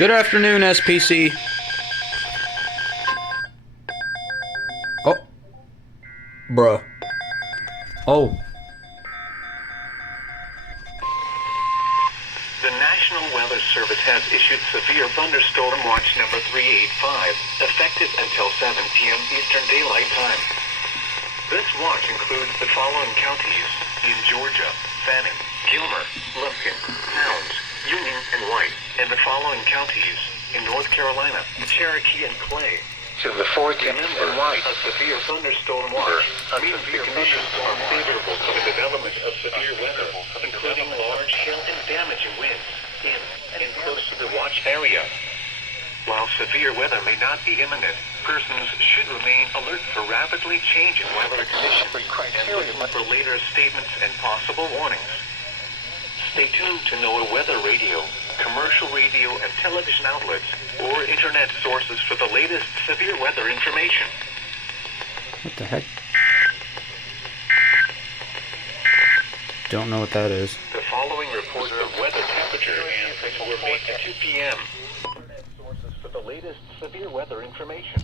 Good afternoon, SPC. Oh. Bruh. Oh. The National Weather Service has issued severe thunderstorm watch number 385, effective until 7 p.m. Eastern Daylight Time. This watch includes the following counties in Georgia: Fannin, Gilmer, Lumpkin, Towns, Union, and White, and the following counties in North Carolina: Cherokee and Clay. To the 14th and White. A severe thunderstorm watch means the conditions are favorable to the development of severe weather, including large hail and damaging winds in and close to the watch area. While severe weather may not be imminent, persons should remain alert for rapidly changing weather conditions and listen for later statements and possible warnings. Stay tuned to NOAA Weather Radio, commercial radio and television outlets, or internet sources for the latest severe weather information. What the heck? Don't know what that is. The following reports of weather temperature and were made to 2 p.m. Internet sources for the latest severe weather information.